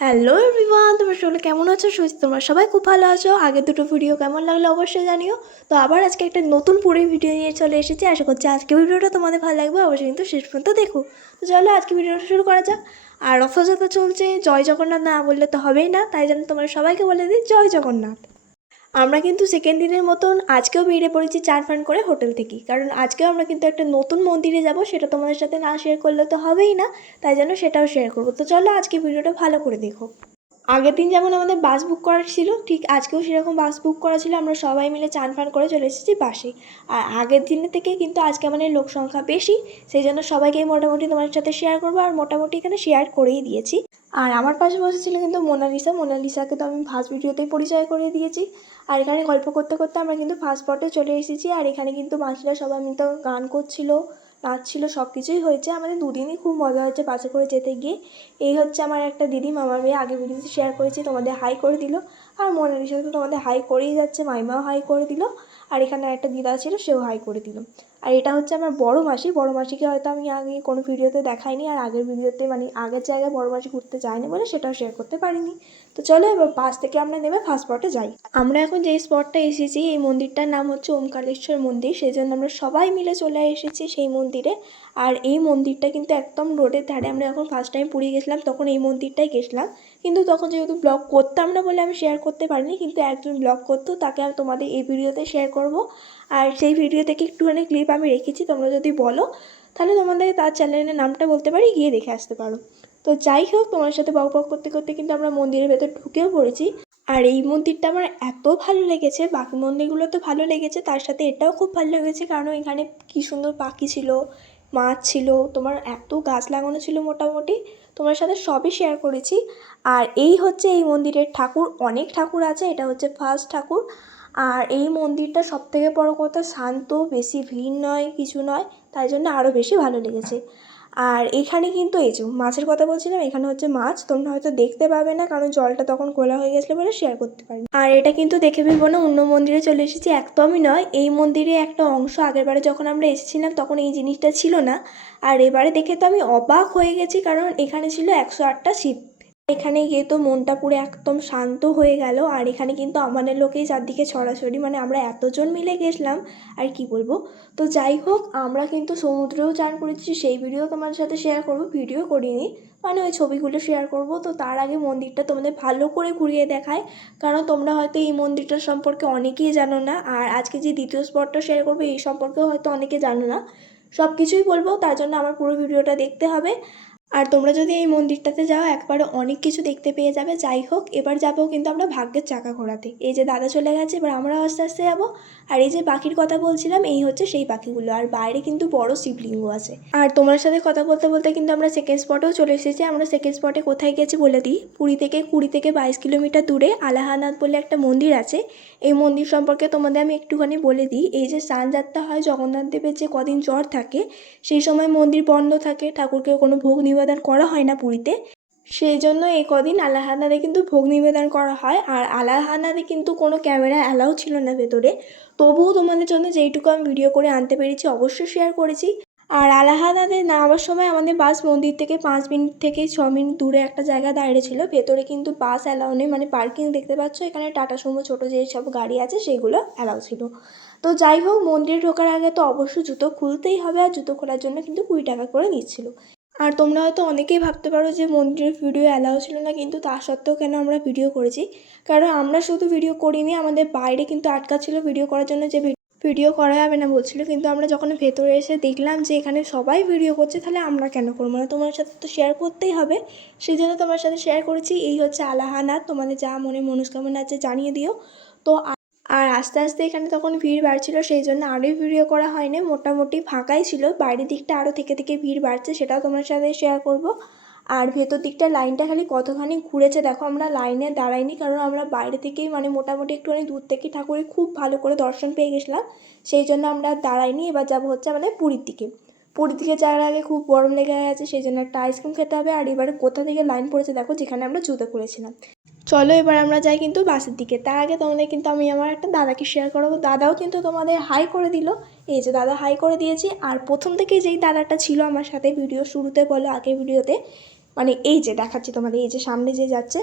Hello everyone, তোমরা সকলে কেমন আছো? তোমরা সবাই খুব ভালো আছো। আগের দুটো ভিডিও কেমন লাগলো অবশ্যই জানিও। তো আবার আজকে একটা নতুন পুরো ভিডিও নিয়ে চলে এসেছি। আশা করছি আজকে ভিডিওটা তোমাদের ভালো লাগবে, অবশ্যই কিন্তু শেষ পর্যন্ত দেখো। তো চলো আজকে ভিডিওটা শুরু করা যাক। আর রথযাত্রা চলছে, জয় জগন্নাথ না বললে তো হবেই না, তাই জন্য তোমরা সবাইকে বলে দিই জয় জগন্নাথ। আমরা কিন্তু সেকেন্ড দিনের মতন আজকেও বেরিয়ে পড়েছি চান ফান করে হোটেল থেকে, কারণ আজকেও আমরা কিন্তু একটা নতুন মন্দিরে যাব, সেটা তোমাদের সাথে না শেয়ার করলে তো হবেই না, তাই জন্য সেটাও শেয়ার করবো। তো চলো আজকে ভিডিওটা ভালো করে দেখো। আগের দিন যেমন আমাদের বাস বুক করা ছিল, ঠিক আজকেও সেরকম বাস বুক করা ছিল। আমরা সবাই মিলে চান ফান করে চলে এসেছি বাসে। আর আগের দিনের থেকে কিন্তু আজকে আমাদের লোক সংখ্যা বেশি, সেই জন্য সবাইকে মোটামুটি তোমার সাথে শেয়ার করবো, আর মোটামুটি এখানে শেয়ার করেই দিয়েছি। আর আমার পাশে বসেছিল কিন্তু মোনালিসাকে তো আমি ফার্স্ট ভিডিওতেই পরিচয় করে দিয়েছি। আর এখানে গল্প করতে করতে আমরা কিন্তু ফার্স্ট স্পটে চলে এসেছি। আর এখানে কিন্তু মাসিরা সবাই মিলে গান করছিল, নাচছিল, সব কিছুই হয়েছে। আমাদের দুদিনই খুব মজা হয়েছে বাসে করে যেতে গিয়ে। এই হচ্ছে আমার একটা দিদি, মামার মেয়ে, আগে ভিডিওতে শেয়ার করেছি, তোমাদের হাই করে দিল। আর মোনালিসা তো তোমাদের হাই করেই যাচ্ছে, মাইমাও হাই করে দিল। আর এখানে একটা দিদা ছিল, সেও হাই করে দিল। আর এটা হচ্ছে আমার বড় মাসিকে হয়তো আমি আগে কোনো ভিডিওতে দেখাইনি, আর আগের ভিডিওতে মানে আগের জায়গায় বড় মাসি ঘুরতে যায়নি বলে সেটাও শেয়ার করতে পারিনি। তো চলো এবার বাস থেকে আমরা নেমে ফার্স্ট স্পটে যাই। আমরা এখন যেই স্পটটা এসেছি, এই মন্দিরটার নাম হচ্ছে ওমকারেশ্বর মন্দির, সেই জন্য আমরা সবাই মিলে চলে এসেছি সেই মন্দিরে। আর এই মন্দিরটা কিন্তু একদম রোডের ধারে। আমরা যখন ফার্স্ট টাইম পুরী গেছিলাম তখন এই মন্দিরটাই গেছিলাম, কিন্তু তখন যেহেতু ব্লগ করতাম না বলে আমি শেয়ার করতে পারিনি, কিন্তু একজন ব্লগ করতো, তাকে আমি তোমাদের এই ভিডিওতে শেয়ার করব। আর সেই ভিডিও থেকে একটুখানি ক্লিপ আমি রেখেছি, তোমরা যদি বলো তাহলে তোমাদের তার চ্যানেলের নামটা বলতে পারি, গিয়ে দেখে আসতে পারো। তো যাই হোক, তোমার সাথে বক বক করতে করতে কিন্তু আমরা মন্দিরের ভেতর ঢুকেও পড়েছি। আর এই মন্দিরটা আমার এত ভালো লেগেছে, বাকি মন্দিরগুলো তো ভালো লেগেছে, তার সাথে এটাও খুব ভালো লেগেছে, কারণ এখানে কী সুন্দর পাখি ছিল, মাছ ছিল, তোমার এত গাছ লাগানো ছিল মোটামুটি। তোমার সাথে সবই শেয়ার করেছি। আর এই হচ্ছে এই মন্দিরের ঠাকুর, অনেক ঠাকুর আছে, এটা হচ্ছে ফার্স্ট ঠাকুর। আর এই মন্দিরটা সবথেকে বড় কথা শান্ত, বেশি ভিড় নয়, কিছু নয়, তাই জন্য আরও বেশি ভালো লেগেছে। আর এখানে কিন্তু এই যে মাছের কথা বলছিলাম, এখানে হচ্ছে মাছ, তোমরা হয়তো দেখতে পাবে না কারণ জলটা তখন খোলা হয়ে গেছিলো বলে শেয়ার করতে পারিনি। আর এটা কিন্তু দেখে ভেবো না অন্য মন্দিরে চলে এসেছি, একদমই নয়। এই মন্দিরে একটা অংশ আগেরবারে যখন আমরা এসেছিলাম তখন এই জিনিসটা ছিল না। আর এবারে দেখে তো আমি অবাক হয়ে গেছি, কারণ এখানে ছিল 108টা শিব। এখানে গিয়ে তো মনটা পুরো একদম শান্ত হয়ে গেল। আর এখানে কিন্তু আমাদের লোকেই চারদিকে ছড়াছড়ি, মানে আমরা এতজন মিলে গেছিলাম আর কি বলবো। তো যাই হোক, আমরা কিন্তু সমুদ্রেও চান করেছি, সেই ভিডিও তোমাদের সাথে শেয়ার করব, ভিডিও করিনি, মানে ওই ছবিগুলো শেয়ার করব। তো তার আগে মন্দিরটা তোমাদের ভালো করে ঘুরিয়ে দেখায়, কারণ তোমরা হয়তো এই মন্দিরটার সম্পর্কে অনেকেই জানো না। আর আজকে যে দ্বিতীয় স্পটটা শেয়ার করবো এই সম্পর্কেও হয়তো অনেকে জানো না। সব কিছুই বলবো, তার জন্য আমার পুরো ভিডিওটা দেখতে হবে। আর তোমরা যদি এই মন্দিরটাতে যাও একবারে অনেক কিছু দেখতে পেয়ে যাবে। যাই হোক, এবার যাবো কিন্তু আমরা ভাগ্যের চাকা ঘোরাতে। এই যে দাদা চলে গেছে, এবার আমরাও আস্তে আস্তে যাবো। আর এই যে পাখির কথা বলছিলাম, এই হচ্ছে সেই পাখিগুলো। আর বাইরে কিন্তু বড় শিবলিঙ্গ আছে। আর তোমার সাথে কথা বলতে বলতে কিন্তু আমরা সেকেন্ড স্পটেও চলে এসেছি। আমরা সেকেন্ড স্পটে কোথায় গেছি বলে দিই। পুরী থেকে 20 থেকে 22 কিলোমিটার দূরে আলাহানাথ বলে একটা মন্দির আছে। এই মন্দির সম্পর্কে তোমাদের আমি একটুখানি বলে দিই। এই যে স্নানযাত্রা হয় জগন্নাথ দেবের, যে কদিন জ্বর থাকে সেই সময় মন্দির বন্ধ থাকে, ঠাকুরকে কোনো ভোগ নিবেদন করা হয় না পুরীতে, সেই জন্য এই কদিন আলাহানাতে কিন্তু ভোগ নিবেদন করা হয়। আর আলাহানাতে কিন্তু কোনো ক্যামেরা অ্যালাউ ছিল না ভেতরে, তবুও তোমাদের জন্য যেইটুকু আমি ভিডিও করে আনতে পেরেছি অবশ্যই শেয়ার করেছি। আর আলাহানাতে নামার সময় আমাদের বাস মন্দির থেকে 5 মিনিট থেকে 6 মিনিট দূরে একটা জায়গা দাঁড়িয়ে ছিল, ভেতরে কিন্তু বাস অ্যালাউ নেই, মানে পার্কিং দেখতে পাচ্ছ এখানে টাটা সুমো ছোটো যে সব গাড়ি আছে সেগুলো অ্যালাউ ছিল। তো যাই হোক, মন্দিরে ঢোকার আগে তো অবশ্যই জুতো খুলতেই হবে, আর জুতো খোলার জন্য কিন্তু 20 টাকা করে নিচ্ছিল। আর তোমরা হয়তো অনেকেই ভাবতে পারো যে মন্দিরের ভিডিও অ্যালাউ ছিল না, কিন্তু তা সত্ত্বেও কেন আমরা ভিডিও করেছি, কারণ আমরা শুধু ভিডিও করিনি, আমাদের বাইরে কিন্তু আটকা ছিল ভিডিও করার জন্য, যে ভিডিও করা যাবে না বলছিল। কিন্তু আমরা যখন ভেতরে এসে দেখলাম যে এখানে সবাই ভিডিও করছে, তাহলে আমরা কেন করবো না, তোমার সাথে তো শেয়ার করতেই হবে, সেই জন্য তোমার সাথে শেয়ার করেছি। এই হচ্ছে আলাহানাথ, তোমাদের যা মনে মনস্কামনা আছে জানিয়ে দিও। তো আর আস্তে আস্তে এখানে তখন ভিড় বাড়ছিল, সেই জন্য আরোই ভিডিও করা হয়নি, মোটামুটি ফাঁকাই ছিল। বাইরের দিকটা আরও থেকে থেকে ভিড় বাড়ছে, সেটাও তোমার সাথে শেয়ার করব। আর ভেতর দিকটা লাইনটা খালি কতখানি ঘুরেছে দেখো, আমরা লাইনে দাঁড়াইনি, কারণ আমরা বাইরে থেকেই মানে মোটামুটি একটুখানি দূর থেকে ঠাকুরের খুব ভালো করে দর্শন পেয়ে গেছিলাম, সেই জন্য আমরা দাঁড়াইনি। এবার যাবো হচ্ছে আমাদের পুরীর দিকে যাওয়ার আগে খুব গরম লেগে গেছে, সেই জন্য একটা আইসক্রিম খেতে হবে। আর এবারে কোথা থেকে লাইন পড়েছে দেখো, যেখানে আমরা জুতো খুলেছিলাম। চলো এবার আমরা যাই কিন্তু বাসের দিকে। তার আগে তোমাদের কিন্তু আমি আমার একটা দাদাকে শেয়ার করাবো, দাদাও কিন্তু তোমাদের হাই করে দিল। এই যে দাদা হাই করে দিয়েছি। আর প্রথম থেকে যেই দাদাটা ছিল আমার সাথে ভিডিও শুরুতে বলো আগের ভিডিওতে, মানে এই যে দেখাচ্ছি তোমাদের, এই যে সামনে যে যাচ্ছে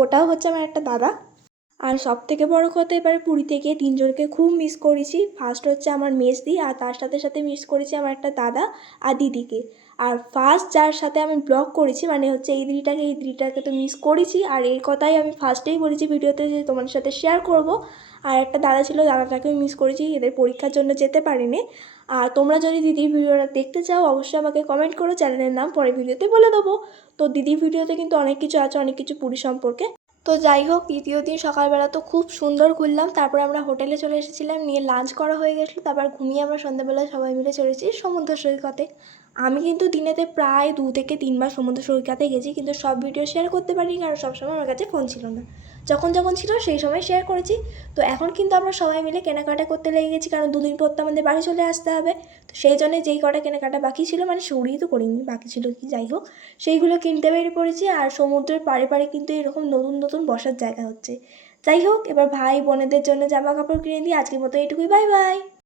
ওটাও হচ্ছে আমার একটা দাদা। আর সব থেকে বড় কথা, এবারে পুরীতে গিয়ে তিনজনকে খুব মিস করেছি। ফার্স্ট হচ্ছে আমার মেজদি, আর তার সাথে সাথে মিস করেছি আমার একটা দাদা আর দিদিকে। আর ফার্স্ট যার সাথে আমি ব্লগ করেছি মানে হচ্ছে এই দিদিটাকে তো মিস করেছি, আর এই কথাই আমি ফার্স্টেই বলেছি ভিডিওতে যে তোমাদের সাথে শেয়ার করব। আর একটা দাদা ছিল, দাদাটাকেও মিস করেছি, এদের পরীক্ষার জন্য যেতে পারিনি। আর তোমরা যদি দিদির ভিডিওটা দেখতে চাও অবশ্যই আমাকে কমেন্ট করো, চ্যানেলের নাম পরে ভিডিওতে বলে দেবো। তো দিদির ভিডিওতে কিন্তু অনেক কিছু আছে, অনেক কিছু পুরী সম্পর্কে। তো যাই হোক, দ্বিতীয় দিন সকালবেলা তো খুব সুন্দর ঘুরলাম, তারপর আমরা হোটেলে চলে এসেছিলাম, নিয়ে লাঞ্চ করা হয়ে গেছিলো, তারপর ঘুমিয়ে আমরা সন্ধ্যাবেলা সবাই মিলে চলেছি সমুদ্র সৈকতে। আমি কিন্তু দিনেতে প্রায় 2 থেকে 3 বার সমুদ্র সৈকতে গেছি, কিন্তু সব ভিডিও শেয়ার করতে পারিনি কারণ সবসময় আমার কাছে ফোন ছিল না। যখন যখন ছিল সেই সময় শেয়ার করেছি। তো এখন কিন্তু আমরা সবাই মিলে কেনাকাটা করতে লেগে গেছি, কারণ 2 দিন পর তো আমাদের বাড়ি চলে আসতে হবে। তো সেই জন্য যেই কটা কেনাকাটা বাকি ছিল, মানে সৌরিই তো করিনি, বাকি ছিল কি যাই হোক, সেইগুলো কিনতে বেরিয়ে পড়েছি। আর সমুদ্রের পাড়ে পাড়ে কিন্তু এরকম নতুন নতুন বসার জায়গা হচ্ছে। যাই হোক, এবার ভাই বোনেদের জন্য জামা কাপড় কিনে দিই। আজকের মতো এইটুকুই, বাই বাই।